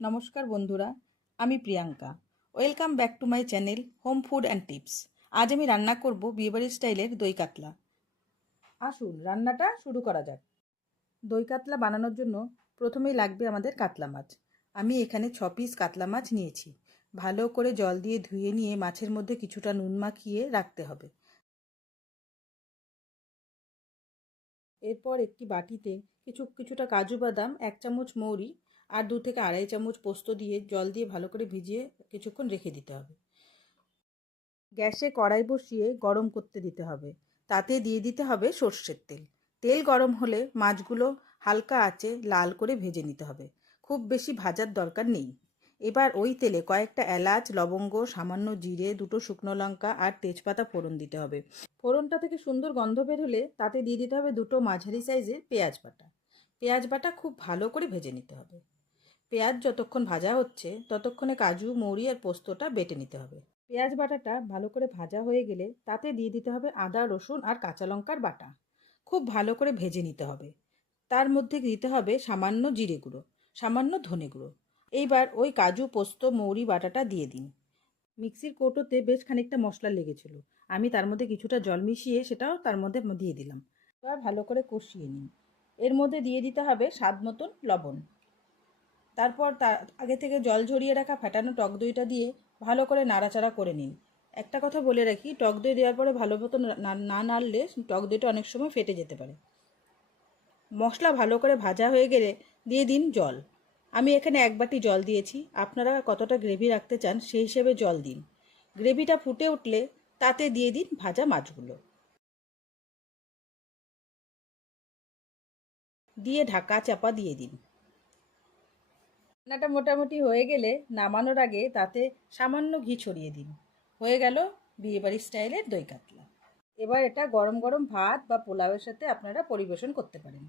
নমস্কার বন্ধুরা, আমি Priyanka. Welcome back to my channel home food and tips. আজ আমি রান্না করব বিয়েবাড়ির স্টাইলের দই কাতলা। আসুন রান্নাটা শুরু করা যাক। দই কাতলা বানানোর জন্য প্রথমেই লাগবে আমাদের কাতলা মাছ। আমি এখানে 6 পিস কাতলা মাছ নিয়েছি। ভালো করে জল দিয়ে ধুয়ে নিয়ে মাছের মধ্যে কিছুটা নুন মাখিয়ে রাখতে হবে। এরপর একটি বাটিতে কিছুটা কাজু বাদাম, 1 চামচ মৌরি আর 2 থেকে আড়াই চামচ পোস্ত দিয়ে জল দিয়ে ভালো করে ভিজিয়ে কিছুক্ষণ রেখে দিতে হবে। গ্যাসে কড়াই বসিয়ে গরম করতে দিতে হবে। তাতে দিয়ে দিতে হবে সর্ষের তেল। তেল গরম হলে মাছগুলো হালকা আঁচে লাল করে ভেজে নিতে হবে। খুব বেশি ভাজার দরকার নেই। এবার ওই তেলে কয়েকটা এলাচ, লবঙ্গ, সামান্য জিরে, 2টো শুকনো লঙ্কা আর তেজপাতা ফোড়ন দিতে হবে। ফোড়নটা থেকে সুন্দর গন্ধ বের হলে তাতে দিয়ে দিতে হবে 2টো মাঝারি সাইজের পেঁয়াজ বাটা। পেঁয়াজ বাটা খুব ভালো করে ভেজে নিতে হবে। পেঁয়াজ যতক্ষণ ভাজা হচ্ছে ততক্ষণে কাজু, মৌরি আর পোস্তটা বেটে নিতে হবে। পেঁয়াজ বাটাটা ভালো করে ভাজা হয়ে গেলে তাতে দিয়ে দিতে হবে আদা, রসুন আর কাঁচা লঙ্কার বাটা। খুব ভালো করে ভেজে নিতে হবে। তার মধ্যে দিতে হবে সামান্য জিরে গুঁড়ো, সামান্য ধনে গুঁড়ো। এইবার ওই কাজু, পোস্ত, মৌরি বাটাটা দিয়ে দিন। মিক্সির কৌটোতে বেশ খানিকটা মশলা লেগেছিল। আমি তার মধ্যে কিছুটা জল মিশিয়ে সেটাও তার মধ্যে দিয়ে দিলাম। এবার ভালো করে কষিয়ে নিন। এর মধ্যে দিয়ে দিতে হবে স্বাদ মতন লবণ। তারপর তার আগে থেকে জল ঝরিয়ে রাখা ফ্যাটানো টক দইটা দিয়ে ভালো করে নাড়াচাড়া করে নিন। একটা কথা বলে রাখি, টক দই দেওয়ার পরে ভালো মতো না নাড়লে টক দইটা অনেক সময় ফেটে যেতে পারে। মশলা ভালো করে ভাজা হয়ে গেলে দিয়ে দিন জল। আমি এখানে 1 বাটি জল দিয়েছি। আপনারা কতটা গ্রেভি রাখতে চান সেই হিসেবে জল দিন। গ্রেভিটা ফুটে উঠলে তাতে দিয়ে দিন ভাজা মাছগুলো। দিয়ে ঢাকা চাপা দিয়ে দিন। রান্নাটা মোটামুটি হয়ে গেলে নামানোর আগে তাতে সামান্য ঘি ছড়িয়ে দিন। হয়ে গেল বিয়েবাড়ির স্টাইলের দই কাতলা। এবার এটা গরম গরম ভাত বা পোলাওয়ের সাথে আপনারা পরিবেশন করতে পারেন।